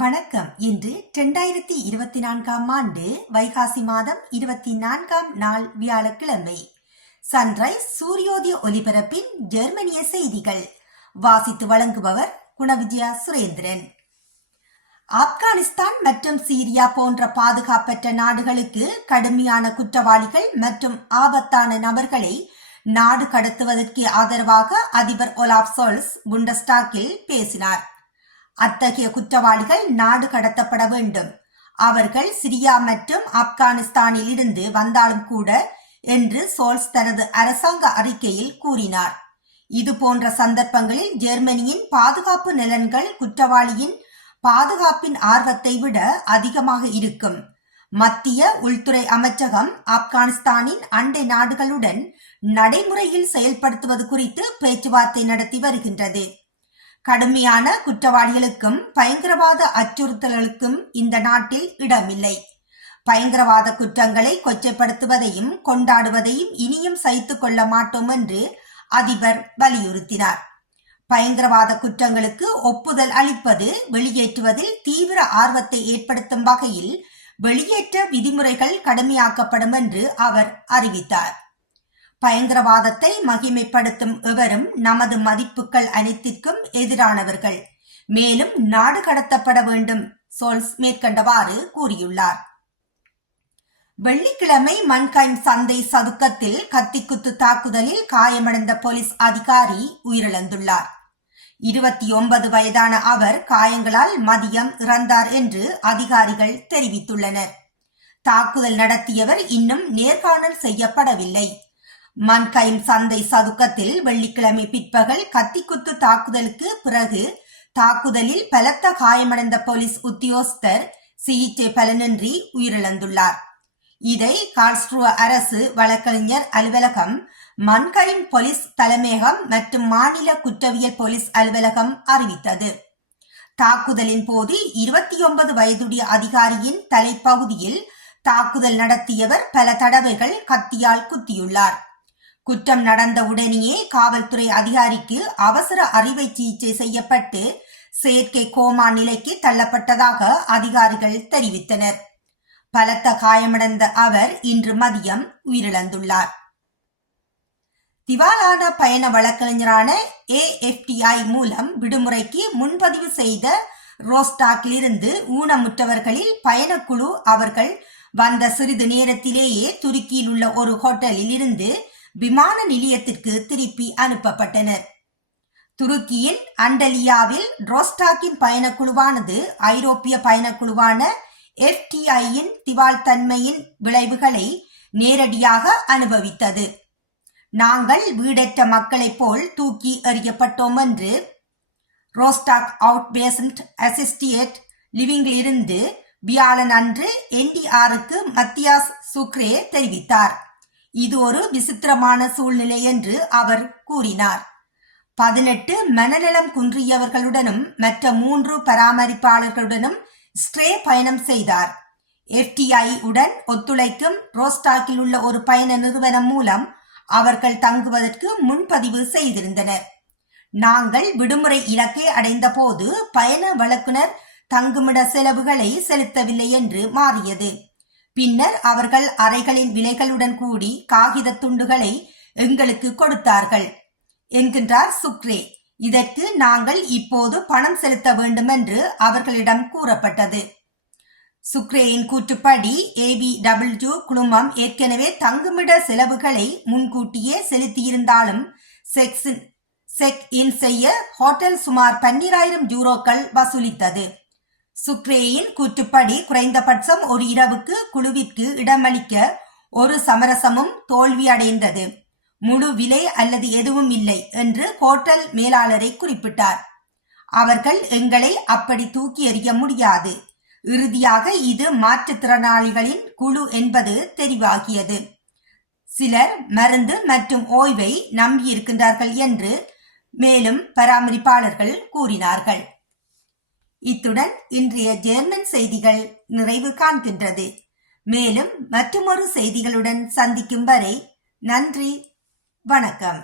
வணக்கம். இன்று 2024ஆம் ஆண்டு வைகாசி மாதம் 24ஆம் நாள் வியாழக்கிழமை. சன்ரைஸ் சூரியோதய ஒலிபரப்பின் ஜெர்மனிய செய்திகள் வாசித்து வழங்குபவர் குணவிஜயா சுரேந்திரன். ஆப்கானிஸ்தான் மற்றும் சீரியா போன்ற பாதுகாப்பற்ற நாடுகளுக்கு கடுமையான குற்றவாளிகள் மற்றும் ஆபத்தான நபர்களை நாடு கடத்துவதற்கு ஆதரவாக அதிபர் ஒலாஃப் சோல்ஸ் புண்டஸ்டாக்கில் பேசினார். அத்தகைய குற்றவாளிகள் நாடு கடத்தப்பட வேண்டும், அவர்கள் சிரியா மற்றும் ஆப்கானிஸ்தானில் இருந்து வந்தாலும் கூட என்று சோல்ஸ் தனது அரசாங்க அறிக்கையில் கூறினார். இது போன்ற சந்தர்ப்பங்களில் ஜெர்மனியின் பாதுகாப்பு நலன்கள் குற்றவாளியின் பாதுகாப்பின் ஆர்வத்தை விட அதிகமாக இருக்கும். மத்திய உள்துறை அமைச்சகம் ஆப்கானிஸ்தானின் அண்டை நாடுகளுடன் நடைமுறையில் செயல்படுத்துவது குறித்து பேச்சுவார்த்தை நடத்தி வருகின்றது. கடுமையான குற்றவாளிகளுக்கும் பயங்கரவாத அச்சுறுத்தல்களுக்கும் இந்த நாட்டில் இடமில்லை. பயங்கரவாத குற்றங்களை கொச்சைப்படுத்துவதையும் கொண்டாடுவதையும் இனியும் சகித்துக் கொள்ள மாட்டோம் என்று அதிபர் வலியுறுத்தினார். பயங்கரவாத குற்றங்களுக்கு ஒப்புதல் அளிப்பது வெளியேற்றுவதில் தீவிர ஆர்வத்தை ஏற்படுத்தும் வகையில் வெளியேற்ற விதிமுறைகள் கடுமையாக்கப்படும் என்று அவர் அறிவித்தார். பயங்கரவாதத்தை மகிமைப்படுத்தும் எவரும் நமது மதிப்புகள் அனைத்திற்கும் எதிரானவர்கள், மேலும் நாடு கடத்தப்பட வேண்டும், சோல்ஸ் மேற்கண்டவாறு கூறியுள்ளார். வெள்ளிக்கிழமை மன்கைம் சந்தை சதுக்கத்தில் கத்திக்குத்து தாக்குதலில் காயமடைந்த போலீஸ் அதிகாரி உயிரிழந்துள்ளார். 29 வயதான அவர் காயங்களால் மதியம் இறந்தார் என்று அதிகாரிகள் தெரிவித்துள்ளனர். தாக்குதல் நடத்தியவர் இன்னும் நேர்காணல் செய்யப்படவில்லை. மன்கைம் சந்தை சதுக்கத்தில் வெள்ளிக்கிழமை பிற்பகல் கத்திக்குத்து தாக்குதலுக்கு பிறகு தாக்குதலில் பலத்த காயமடைந்த போலீஸ் உத்தியோகஸ்தர் சிகிச்சை பலனின்றி உயிரிழந்துள்ளார். இதை கார்ல்ஸ்ருவ அரசு வழக்கறிஞர் அலுவலகம், மன்கைம் போலீஸ் தலைமையகம் மற்றும் மாநில குற்றவியல் போலீஸ் அலுவலகம் அறிவித்தது. தாக்குதலின் போது 29 வயதுடைய அதிகாரியின் தலைப்பகுதியில் தாக்குதல் நடத்தியவர் பல தடவைகள் கத்தியால் குத்தியுள்ளார். குற்றம் நடந்த உடனேயே காவல்துறை அதிகாரிக்கு அவசர அறுவை சிகிச்சை செய்யப்பட்டு செயற்கை கோமா நிலைக்கு தள்ளப்பட்டதாக அதிகாரிகள் தெரிவித்தனர். பலத்த காயமடைந்த அவர் இன்று மதியம் உயிரிழந்துள்ளார். திவாலான பயண வழக்கறிஞரான AFTI மூலம் விடுமுறைக்கு முன்பதிவு செய்த ரோஸ்டாக்கிலிருந்து ஊனமுற்றவர்களில் பயணக்குழு அவர்கள் வந்த சிறிது நேரத்திலேயே துருக்கியில் உள்ள ஒரு ஹோட்டலில் இருந்து விமான நிலையத்திற்கு திருப்பி அனுப்பப்பட்டனர். துருக்கியின் அண்டலியாவில் ரோஸ்டாக்கின் பயணக்குழுவானது ஐரோப்பிய பயணக்குழுவான FTIயின் திவால்தன்மையின் விளைவுகளை நேரடியாக அனுபவித்தது. நாங்கள் வீடற்ற மக்களைப் போல் தூக்கி எறியப்பட்டோம் என்று ரோஸ்டாக் அவுட் பேசன்ட் அசிஸ்டியேட் லிவிங்கிலிருந்து வியாழன் அன்று NDRக்கு மத்தியாஸ் சுக்ரே தெரிவித்தார். இது ஒரு விசித்திரமான சூழ்நிலை என்று அவர் கூறினார். 18 மனநலம் குன்றியவர்களுடனும் மற்ற 3 பராமரிப்பாளர்களுடனும் ஸ்ட்ரே பயணம் செய்தார். FTI உடன் ஒத்துழைக்கும் ரோஸ்டாக்கில் உள்ள ஒரு பயண நிறுவனம் மூலம் அவர்கள் தங்குவதற்கு முன்பதிவு செய்திருந்தனர். நாங்கள் விடுமுறை இலக்கை அடைந்த போது பயண வழக்குனர் தங்குமிட செலவுகளை செலுத்தவில்லை என்று மாறியது. பின்னர் அவர்கள் அறைகளின் விலைகளுடன் கூடி காகித துண்டுகளை எங்களுக்கு கொடுத்தார்கள் என்கின்றார் சுக்ரே. இதற்கு நாங்கள் இப்போது பணம் செலுத்த வேண்டும் என்று அவர்களிடம் கூறப்பட்டது. சுக்ரேயின் கூற்றுப்படி ABW குழுமம் ஏற்கனவே தங்குமிட செலவுகளை முன்கூட்டியே செலுத்தியிருந்தாலும் செக் இன் செய்ய ஹோட்டல் சுமார் 12,000 யூரோக்கள் வசூலித்தது. சுக்ரேயின் கூற்றுப்படி குறைந்தபட்சம் ஒரு இரவுக்கு குழுவிற்கு இடமளிக்க ஒரு சமரசமும் தோல்வி அடைந்தது. முழு விலை அல்லது எதுவும் இல்லை என்று ஹோட்டல் மேலாளரை குறிப்பிட்டார். அவர்கள் எங்களை அப்படி தூக்கி எறிய முடியாது. இறுதியாக இது மாற்றுத்திறனாளிகளின் குழு என்பது தெரிவாகியது. சிலர் மருந்து மற்றும் ஓய்வை நம்பியிருக்கின்றார்கள் என்று மேலும் பராமரிப்பாளர்கள் கூறினார்கள். இத்துடன் இன்றைய ஜெர்மன் செய்திகள் நிறைவு காண்கின்றது. மேலும் மற்றுமொரு செய்திகளுடன் சந்திக்கும் வரை நன்றி, வணக்கம்.